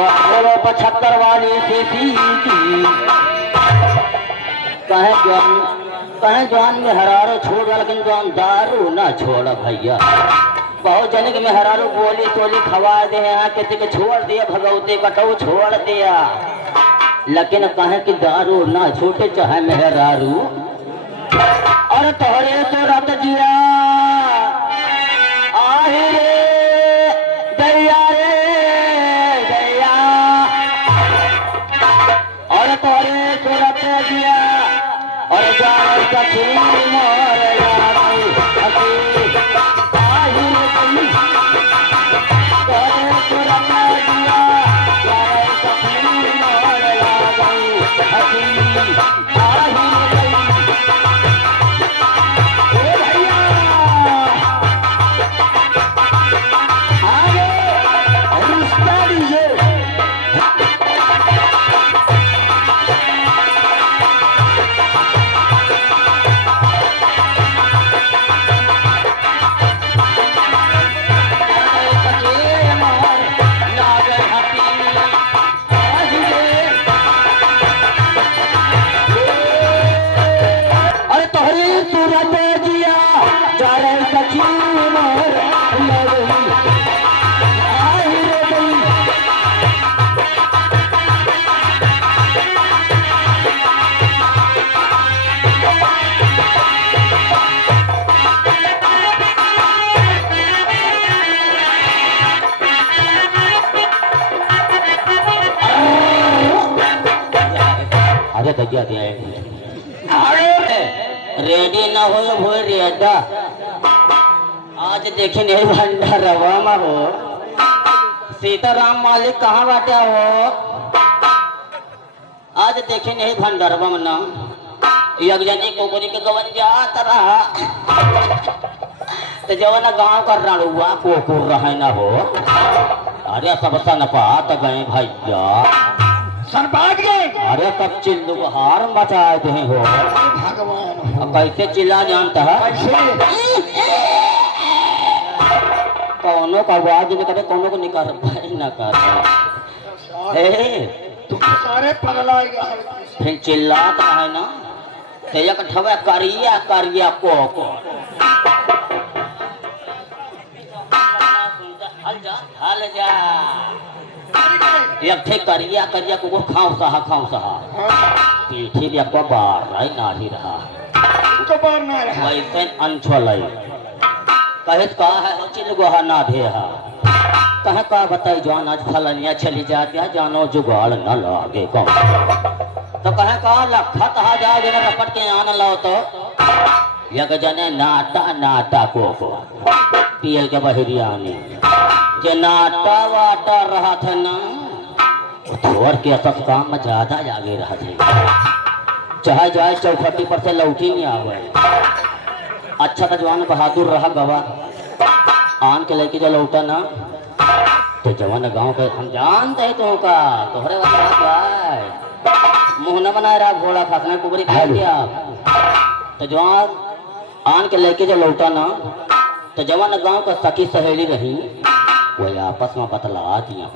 बोलो 75 वाली सीसी की कहे जान में हरारो छोड़ लेकिन जान दारू ना छोड़ भैया। बहुत जन के में हरारो बोली तोली खवा दे यहाँ किसी के छोड़ दिया भगवती कटो छोड़ दिया लेकिन कहे कि दारू ना छूटे चाहे मेहरारू। और तोहरे तो रत जिया आहे रे दैया और तोहरे तो रत जिया और जान सखी मोर यारी हसी आहे रे तोहरे तो रत जिया जान सखी मोर यारी हसी आहे भैया रेडी न हो रेडा आज देखी नहीं भंडारवा में हो सीताराम मालिक कहाँ बाटे हो आज देखी नहीं भंडारवा में ना यज्ञनी कोकरी के गवन जात रहा तो जवन गांव का रणुआ कोकुर रहे न हो। अरे सब सनपात गए भैया सनपात गए। अरे कब चिल्लू हार मचाए थे हो भगवान कैसे चिल्ला जानता है कौनों का आवाज निकले कौनों को निकाल न कर सारे पगला फिर चिल्लाता है ना तेजक ठवे करिया करिया को हल जा एक थे करिया करिया को खाऊ सहा पीठी भी आपको बार नहीं नाढ़ी रहा तो बार ना रहा वैसे अनछोलई कहित का है चिल गोहा ना भे है कहे का बताई जान आज फलनिया चली जाती है जानो जुगाड़ न लागे कौन तो कहे का लखा तहा जाओ जने रपट के आन लाओ तो यक जने नाटा नाटा को पीएल के बहिरियानी जे नाटा वाटा रहा था ना थोड़ के सब काम में ज्यादा आगे रहा थे चाहे जाए चौखटी पर से लौटी नहीं आवे। अच्छा तो जवान बहादुर रहा गवा आन के लेके जो लौटा ना तो जवान गांव के हम जानते हैं तो का तोहरे मुंह न बना रहा घोड़ा खासना कुबरी खा लिया तो जवान आन के लेके जो लौटा ना तो जवान गांव का सखी सहेली रही वो आपस में बतला दिया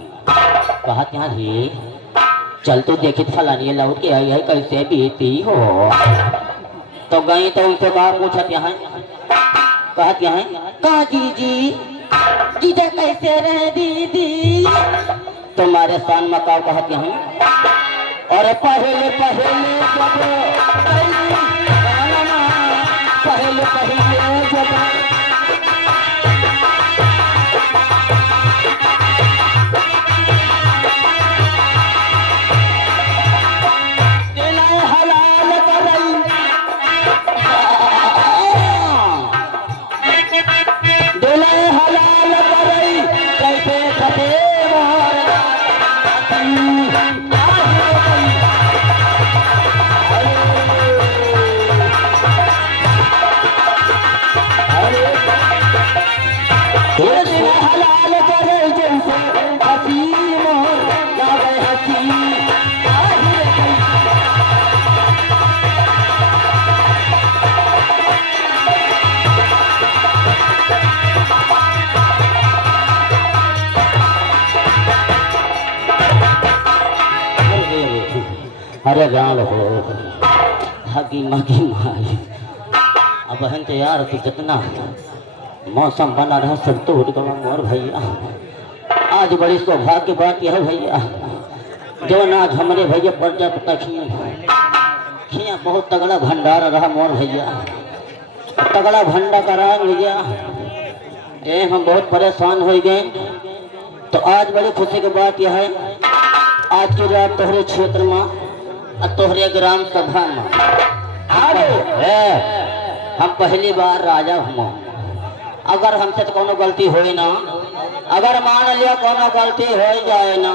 कहा क्या रे चल तो देखी फलानी लौट के आई है कैसे बीती हो तो गई तो उनसे कहा पूछा यहाँ कहा क्या है कहा जीजा कैसे रहे दीदी तुम्हारे सान मकाओ कहा क्या है और पहले पहले जब मारे गाल हो हगी मगी मारी। अब बहन तो यार तू जितना मौसम बना रहा सब तो उठ गया मोर भैया। आज बड़ी सौभाग्य बात यह भैया जो ना आज हमारे भैया प्रजापता खिया बहुत तगड़ा भंडार रहा मोर भैया। तगड़ा भंडा करा भैया ए हम बहुत परेशान हो गए। तो आज बड़ी खुशी की बात यह है आज की रात तोहरे क्षेत्र में और तोहरे ग्राम सभा में हम पहली बार राजा हम। अगर हमसे कोनो गलती हो ना अगर मान लिया कोनो गलती हो जाए ना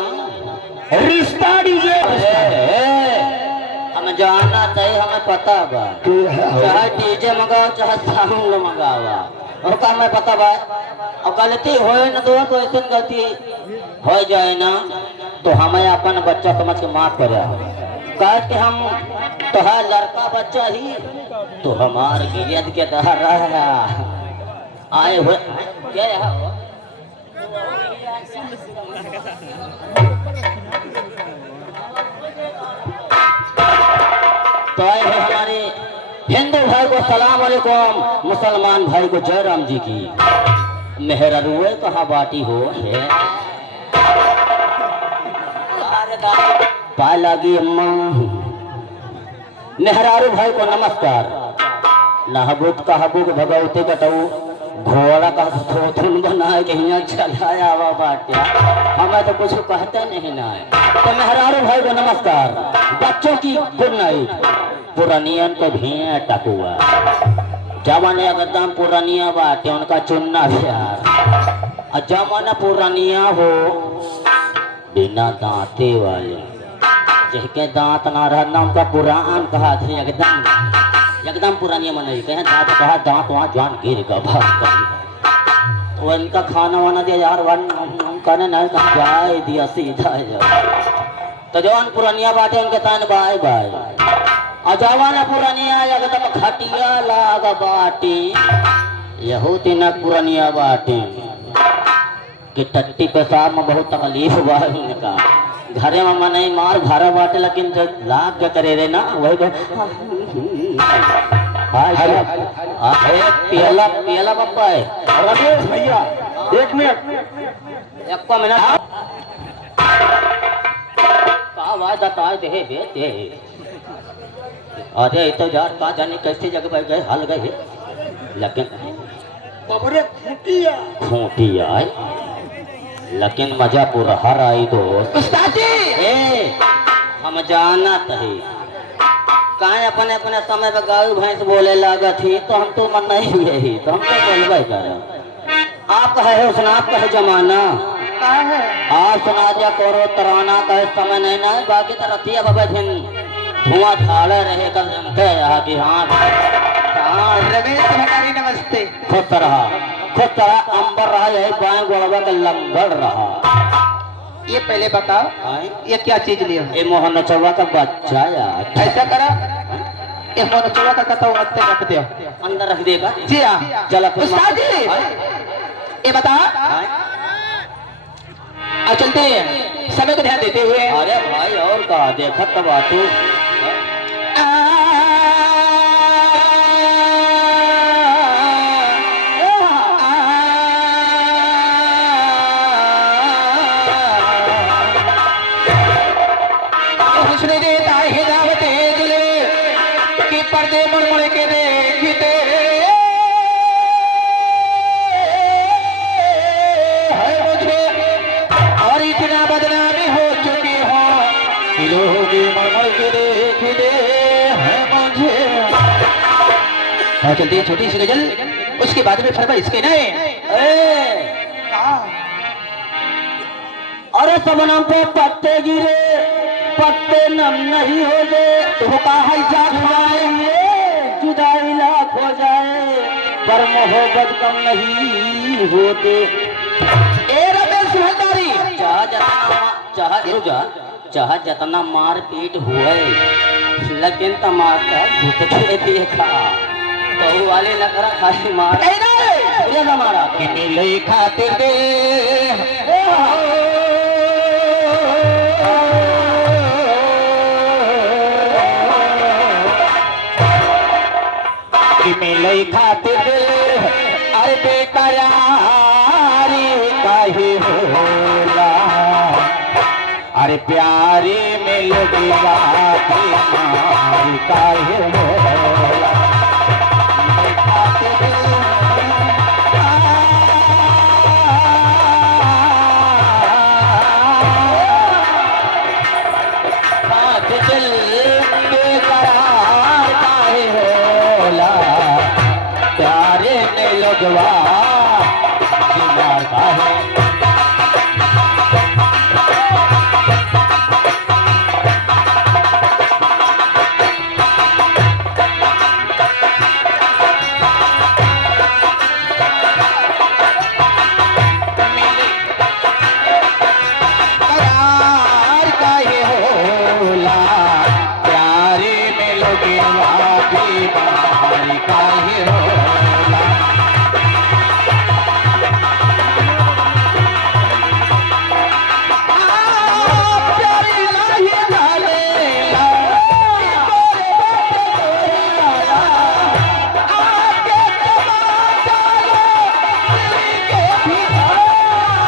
रिश्ता दीजिए। हम जानना चाहिए हमें पता बा चाहे डीजे मंगाओ चाहे साउंड मंगावा और हमें पता बा। और गलती हो ना तो ऐसी गलती हो जाए ना तो हमें अपन बच्चा समझ के माफ करे। कह के हम तोहार लड़का बच्चा ही तो हमार गिरियत के दहर आए हुए क्या है तो आए हैं हमारे हिंदू भाई को सलाम अलैकुम, मुसलमान भाई को जय राम जी की। मेहरारूए कहाँ बाटी हो है पा लगी अम्मा। मेहरारू भाई को नमस्कार। नहबुक कहबुक भगवती कटऊ घोड़ा का थोथुन बना के यहाँ चलाया हुआ बाटिया हमें तो कुछ कहते नहीं ना है। तो मेहरारू भाई को नमस्कार। बच्चों की गुड नाइट। पुरानियन को भी टकुआ जमाने एकदम पुरानिया बाटे उनका चुनना प्यार और जमाना पुरानिया हो बिना दांते वाले जिसके दांत ना रहना उनका पुरान कहा थे एकदम पुरानिया मन कहें दांत कहा दांत वहाँ जान गिर गया। तो इनका खाना वाना दिया यार वन कहने नहीं कहा जाए दिया सीधा तो जवान पुरानिया बाटे उनके तान बाय बाय अजवाना पुरानिया एकदम घटिया लाग बाटी यहूदी न पुरानिया बाटी कि टट्टी पेशाब में बहुत तकलीफ हुआ है उनका। घरे में मन मार घर बाटे लेकिन जो लाग क्या करे रे ना वही पियला पियला पप्पा है रमेश भैया 1 मिनट एक मिनट का वादा ताय दे बेटे। अरे तो यार का जाने कैसे जगह गए हल गए लेकिन बबरे खूटिया खूटिया लेकिन मजा पूरा हर आई दोस्त। उस्ताद जी हम जाना ही कहा अपने अपने समय पे गाय भैंस बोले लगा थी तो हम तो मन नहीं यही तो हम तो बोलबे कर। आप कहे हो सुना आप कहे जमाना आप सुना दिया करो तराना कहे समय नहीं ना बाकी तो रतिया बाबा दिन धुआं झाड़े रहे कल जनते यहाँ की हाँ रमेश भंडारी नमस्ते। खुश रहा अंबर रहा यही बाएं गोड़वा का लंगड़ रहा। ये पहले बताओ ये क्या चीज लिया ये मोहन चौवा का बच्चा यार ऐसा करा ये मोहन चौवा का कथा अंदर रख दो अंदर रख देगा जी हाँ चला उस्ताद जी ये बता अब चलते हैं समय को ध्यान देते हुए। अरे भाई और कहा देखा तब आतू पर्दे मुड़ के देखते है मुझे और इतना बदनामी हो चुकी हो लोग मुड़ के देखते है मुझे। चलती छोटी सी गजल उसके बाद में फरमाइश के नए अरे सबनम पे पत्ते गिरे पत्ते नम नहीं हो गए तो कहा जाएंगे जुदाई लाख हो जाए पर मोहब्बत कम नहीं होते। ए रमेश भंडारी चाह जितना मार पीट हुए लेकिन तमाशा घुट के देखा तो वाले नखरा खाली मार मारा खातिर दे कि मिले खातिर अरे बेकरारी काहे होला अरे प्यारे में लगेगा बीमारी काहे होला मिले खातिर साथ दिल बेकरार काहे होला, प्यारे में लगवा बीमार काहे। करार काहे होला प्यारे में लगेगा बीमारी काहे होला प्यारे लाही डालेला तोरे बाटे तोरिया आके तमाचा लो दिल के भिड़ारिया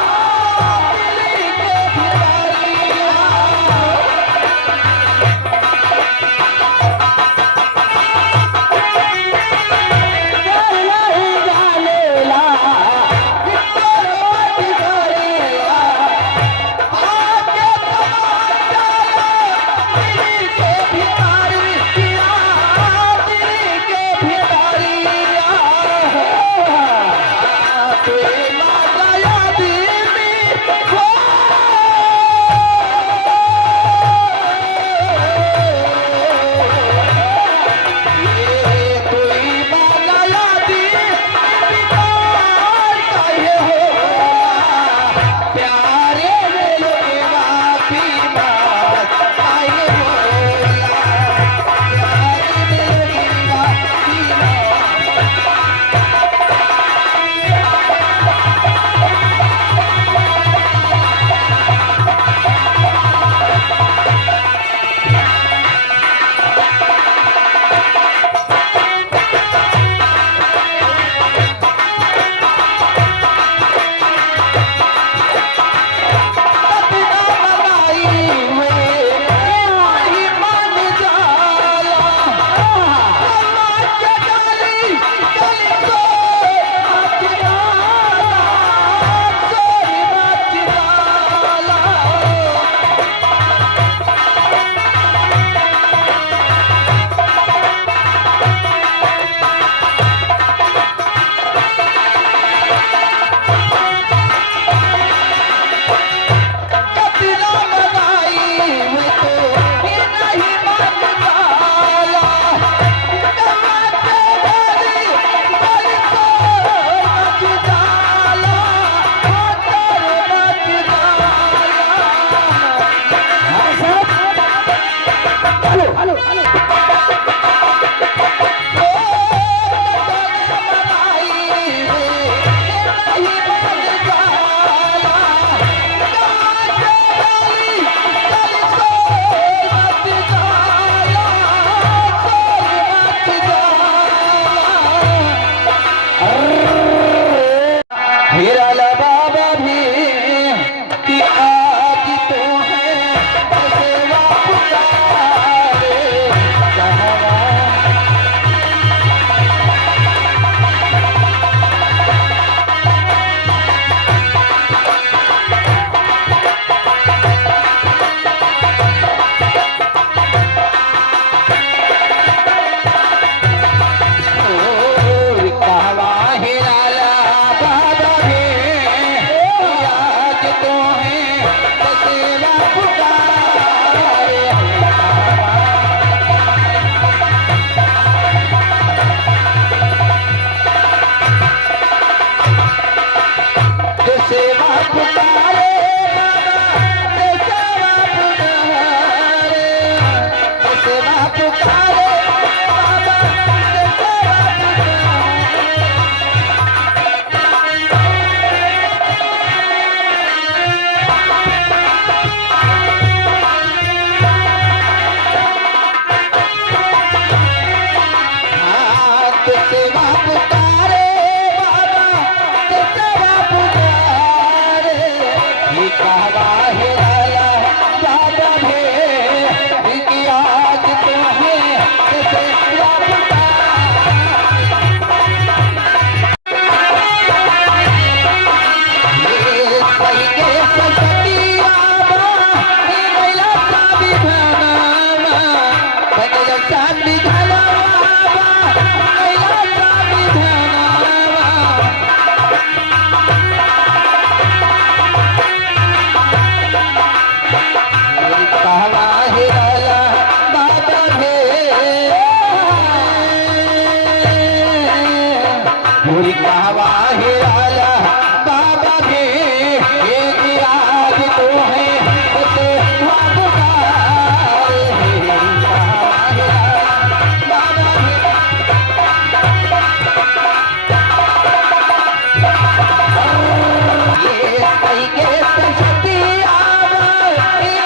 तुझसे पुकारे बाबा, तुझसे पुकारे। ये कहवा है लाला बाबा भे कि आज तुम्हें तुझसे पुकारे। ये सही के सती बाबा, ये महिला साबी धनावा, महिला साबी धनावा, महिला साबी धनावा। मेरी कहवा है लाला बाबा भे, मेरी कहवा है लाला बाबा भे, ये आज तो है तुझसे पुकारे। मेरी कहवा है लाला बाबा भे। ये सही के सती आवा, ये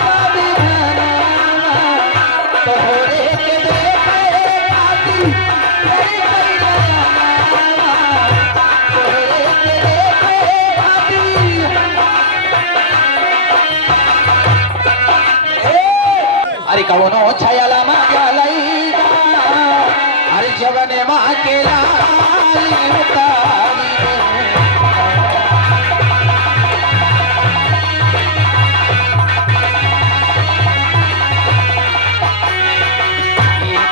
साबी धनावा, तोहरे के देखे आती तेरी महिला, तोहरे के देखे आती। अरे कवनो छायाला माया लईगा, अरे जवने माँ के लाली उतारी।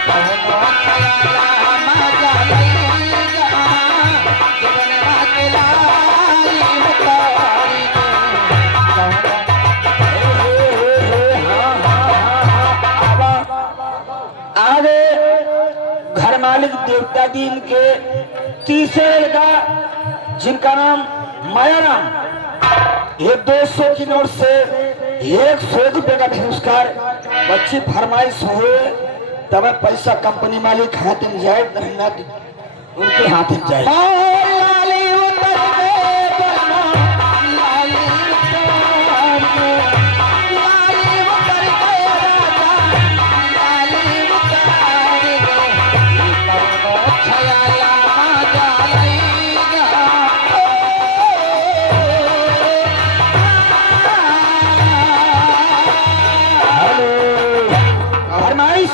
कवनो छायाला माया लईगा, जवने माँ के लाली उतारी। आगे घर मालिक देवता दीन के तीसरे लड़का जिनका नाम मायाराम, ये 200 की नोट से 100 रुपए का पुरस्कार बच्ची फरमाइश हुए तब पैसा कंपनी मालिक हाथ में जाए, धरना उनके हाथ में जाए। लाली उतर गए बलमा, लाली उतर गए, लाली उतर गए राजा, लाली उतर गए। कवनो छायाला माया लईगा, फरमाइश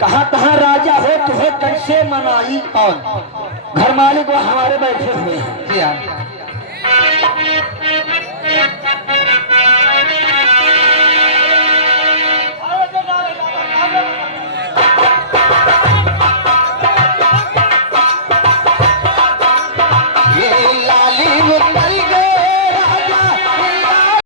कहाँ कहाँ राजा हो, तुम्हें कैसे मनाई? कौन? घर मालिक वो हमारे बैठे हुए हैं। जी हाँ।